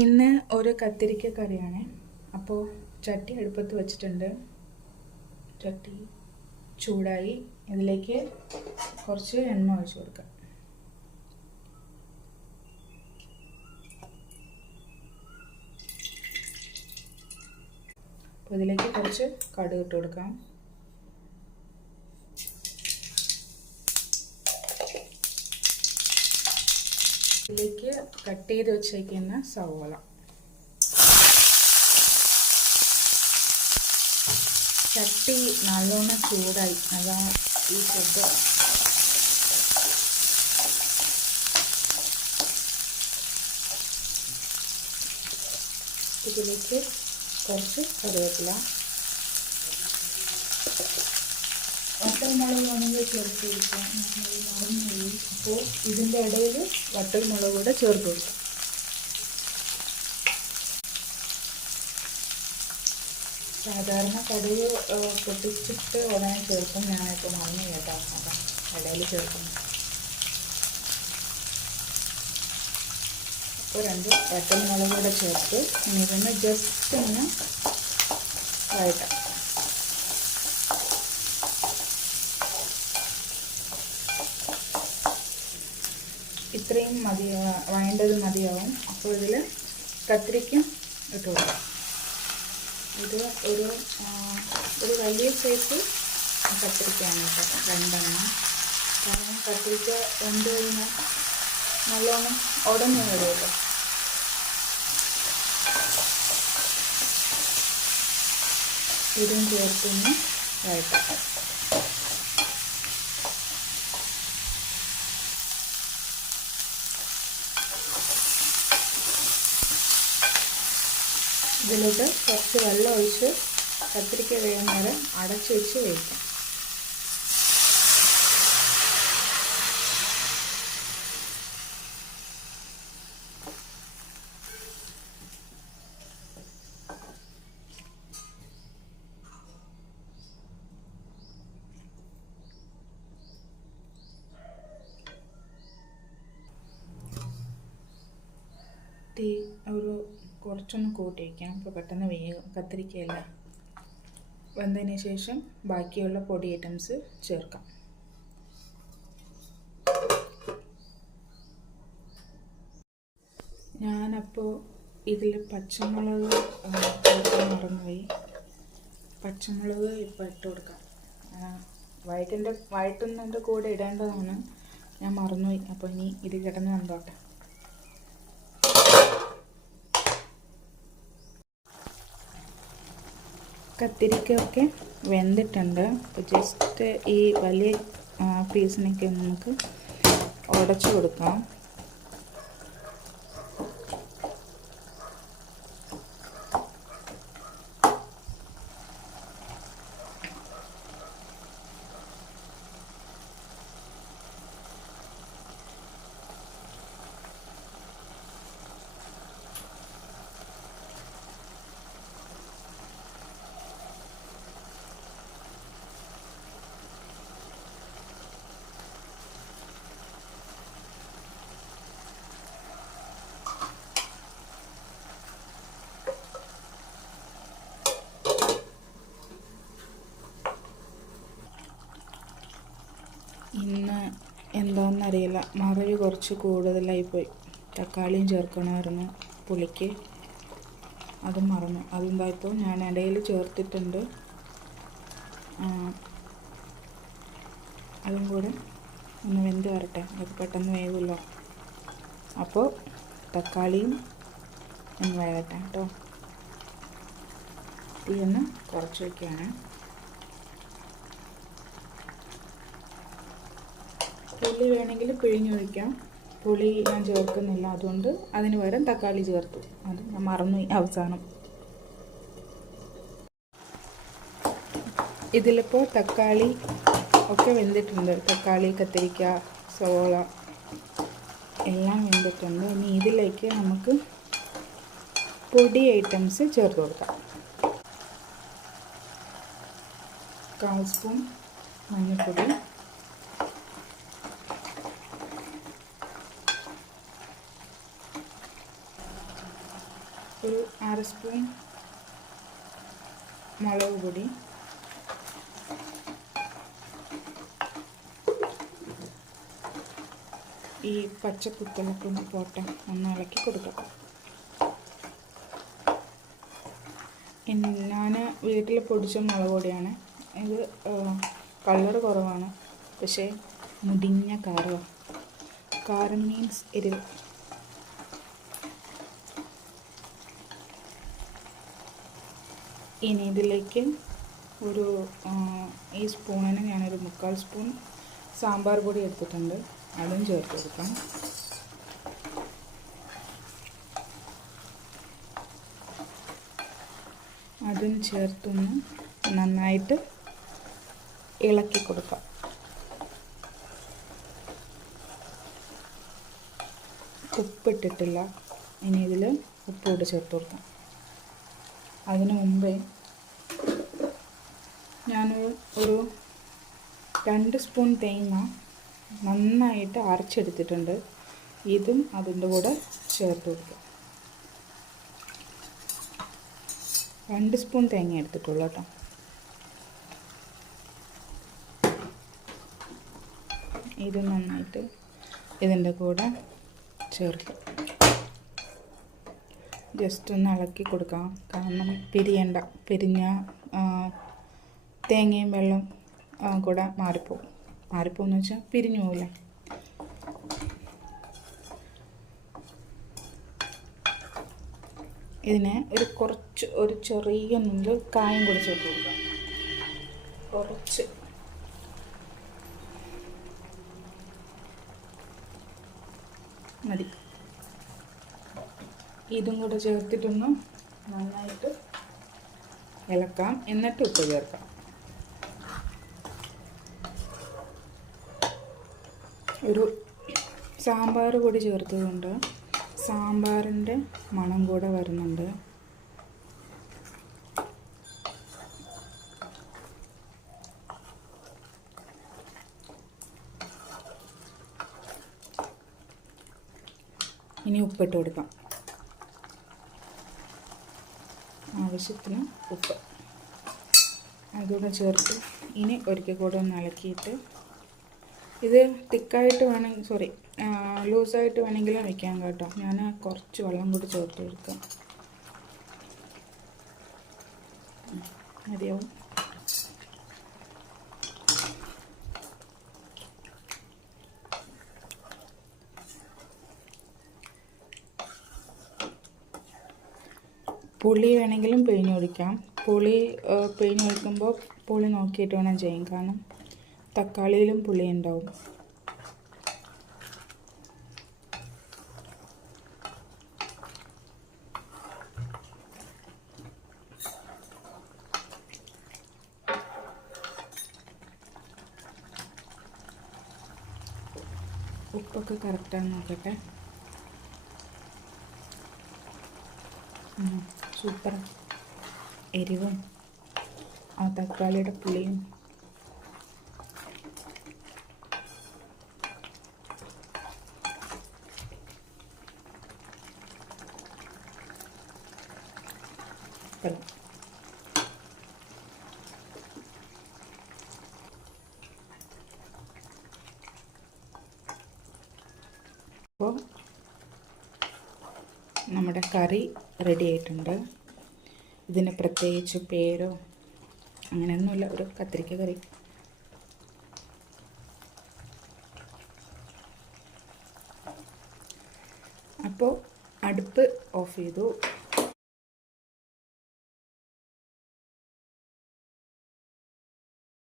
ഇന്ന് ഒരു കത്തിരിക്ക കറിയാണ്. അപ്പോൾ ചട്ടി അടുപ്പത്ത് വെച്ചിട്ടുണ്ട്. ചട്ടി ചൂടായി. ഇതിലേക്ക് കുറച്ച് എണ്ണ ഒഴിച്ച് കൊടുക്കാം. അപ്പോൾ ഇതിലേക്ക് കുറച്ച് കടുക് ഇട്ട് കൊടുക്കാം. ഇതിലേക്ക് കട്ട് ചെയ്ത് വെച്ചേക്കുന്ന സവോള, ചട്ടി നല്ലോണം ചൂടായി, അതാ ഈ ശബ്ദം. ഇതിലേക്ക് കുറച്ച് കറിവേപ്പില, വട്ടൽമുളക് വേണമെങ്കിൽ ചേർത്ത് കൊടുക്കാം. മറന്നുപോയി. അപ്പോൾ ഇതിൻ്റെ ഇടയിൽ വട്ടൽമുളക് കൂടെ ചേർത്ത് കൊടുക്കാം. സാധാരണ കടുക് പൊട്ടിച്ചിട്ട് ഉടനെ ചേർക്കും. ഞാനിപ്പോൾ മറന്നു കേട്ടോ, അതാണ് ഇടയിൽ ചേർക്കുന്നു. അപ്പോൾ 2 വട്ടൽമുളക് കൂടെ ചേർത്ത് ഇതിന് ജസ്റ്റ് ഒന്ന് വഴറ്റാം. ഇത്രയും വഴണ്ടത് മതിയാവും. അപ്പോൾ ഇതിൽ കത്തിരിക്ക ഇട്ട് കൊടുക്കാം. ഇത് ഒരു വലിയ സൈസ് കത്തിരിക്കയാണ് കേട്ടോ, 2 എണ്ണം. കാരണം കത്തിരിക്ക വെന്ത് കഴിഞ്ഞാൽ നല്ലോണം ഉടഞ്ഞു വരുമല്ലോ. ഇതും ചേർത്തൊന്ന് വഴറ്റാം. ഇതിലോട്ട് കുറച്ച് വെള്ളം ഒഴിച്ച് കത്തിരിക്ക വേഗം നേരം അടച്ചു വെച്ച് വേവിക്കാം. തീ കുറച്ചൊന്ന് കൂട്ടി വയ്ക്കാം. അപ്പോൾ പെട്ടെന്ന് വേഗം കത്തിരിക്കയില്ല. വെന്തതിന് ശേഷം ബാക്കിയുള്ള പൊടി ഐറ്റംസ് ചേർക്കാം. ഞാനപ്പോൾ ഇതിൽ പച്ചമുളക് ചേർക്കാൻ മറന്നുപോയി. പച്ചമുളക് ഇപ്പോൾ ഇട്ട് കൊടുക്കാം. വഴറ്റുന്നതിൻ്റെ കൂടെ ഇടേണ്ടതാണ്, ഞാൻ മറന്നുപോയി. അപ്പോൾ ഇനി ഇത് കിടന്ന് വെന്തോട്ടെ. കത്തിരിക്കയൊക്കെ വെന്തിട്ടുണ്ട്. അപ്പോൾ ജസ്റ്റ് ഈ വലിയ പീസിനൊക്കെ നമുക്ക് ഉടച്ചു കൊടുക്കാം. ഇന്ന് എന്താണെന്നറിയില്ല, മറവി കുറച്ച് കൂടുതലായിപ്പോയി. തക്കാളിയും ചേർക്കണമായിരുന്നു പുളിക്ക്, അതും മറന്നു. അതെന്തായപ്പോൾ ഞാൻ ഇടയിൽ ചേർത്തിട്ടുണ്ട്. അതും കൂടെ ഒന്ന് വെന്ത് വരട്ടെ, അത് പെട്ടെന്ന് വേവുമല്ലോ. അപ്പോൾ തക്കാളിയും ഒന്ന് വേവട്ടെ കേട്ടോ. തീ ഒന്ന് കുറച്ച് വയ്ക്കുകയാണ്. പുളി വേണമെങ്കിൽ പിഴിഞ്ഞൊഴിക്കാം. പുളി ഞാൻ ചേർക്കുന്നില്ല, അതുകൊണ്ട് അതിന് പകരം തക്കാളി ചേർത്തു. അത് ഞാൻ മറന്നു അവസാനം. ഇതിലിപ്പോൾ തക്കാളി ഒക്കെ വെന്തിട്ടുണ്ട്. തക്കാളി, കത്തിരിക്ക, സവോള എല്ലാം വെന്തിട്ടുണ്ട്. ഇനി ഇതിലേക്ക് നമുക്ക് പൊടി ഐറ്റംസ് ചേർത്ത് കൊടുക്കാം. 1/4 സ്പൂൺ മഞ്ഞൾപ്പൊടി, ഒരു 6 സ്പൂൺ മുളക് പൊടി, ഈ പച്ചക്കുത്തൊക്കെ ഒന്ന് പോട്ടെ, ഒന്ന് ഇളക്കി കൊടുക്കാം. ഞാൻ വീട്ടിൽ പൊടിച്ച മുളക് പൊടിയാണ് ഇത്. കളർ കുറവാണ്, പക്ഷേ മുടിഞ്ഞ കാരമാണ്. കാരം മീൻസ് എരിവ്. ഇനി ഇതിലേക്ക് ഒരു ഈ സ്പൂണിന് ഞാനൊരു 3/4 സ്പൂൺ സാമ്പാർ പൊടി എടുത്തിട്ടുണ്ട്, അതും ചേർത്ത് കൊടുക്കാം. അതും ചേർത്തൊന്ന് നന്നായിട്ട് ഇളക്കി കൊടുക്കാം. ഉപ്പിട്ടിട്ടില്ല, ഇനി ഇതിൽ ഉപ്പോട് ചേർത്ത് കൊടുക്കാം. അതിനു മുമ്പേ ഞാനൊരു 2 സ്പൂൺ തേങ്ങ നന്നായിട്ട് അരച്ചെടുത്തിട്ടുണ്ട്, ഇതും അതിൻ്റെ കൂടെ ചേർത്ത് കൊടുക്കാം. 2 സ്പൂൺ തേങ്ങ എടുത്തിട്ടുള്ളൂ കേട്ടോ. ഇത് നന്നായിട്ട് ഇതിൻ്റെ കൂടെ ചേർത്ത് ജസ്റ്റ് ഒന്ന് ഇളക്കി കൊടുക്കാം. കാരണം പിരിഞ്ഞ തേങ്ങയും വെള്ളം കൂടെ മാറിപ്പോകുമെന്ന് വെച്ചാൽ പിരിഞ്ഞു പോകില്ല. ഇതിനെ ഒരു ചെറിയ നുള്ള് കായം കൂടി ചേർത്ത് കൊടുക്കാം. കുറച്ച് മതി. ഇതും കൂടെ ചേർത്തിട്ടൊന്ന് നന്നായിട്ട് ഇളക്കാം, എന്നിട്ട് ഉപ്പ് ചേർക്കാം. ഒരു സാമ്പാർ പൊടി ചേർത്തതുകൊണ്ട് സാമ്പാറിൻ്റെ മണം കൂടെ വരുന്നുണ്ട്. ഇനി ഉപ്പിട്ട് കൊടുക്കാം, ആവശ്യത്തിന് ഉപ്പ് അതുകൂടെ ചേർത്ത് ഇനി ഒരിക്കൽ കൂടെ ഒന്ന് ഇളക്കിയിട്ട്, ഇത് തിക്കായിട്ട് വേണമെങ്കിൽ ലൂസായിട്ട് വേണമെങ്കിലും വയ്ക്കാം കേട്ടോ. ഞാൻ കുറച്ച് വെള്ളം കൂടി ചേർത്ത് കൊടുക്കാം, മതിയാവും. പുളി വേണമെങ്കിലും പിഴിഞ്ഞൊഴിക്കാം. പിഴിഞ്ഞൊഴിക്കുമ്പോൾ പുളി നോക്കിയിട്ട് വേണം ചെയ്യാൻ, കാരണം തക്കാളിയിലും പുളി ഉണ്ടാവും. ഉപ്പൊക്കെ കറക്റ്റാന്ന് നോക്കട്ടെ. സൂപ്പർ. എരിവും ആ തക്കാളിയുടെ പുളിയും അപ്പോൾ നമ്മുടെ കറി റെഡി ആയിട്ടുണ്ട്. ഇതിന് പ്രത്യേകിച്ച് പേരോ അങ്ങനെയൊന്നുമില്ല, ഒരു കത്തിരിക്ക കറി. അപ്പോൾ അടുപ്പ് ഓഫ് ചെയ്തു.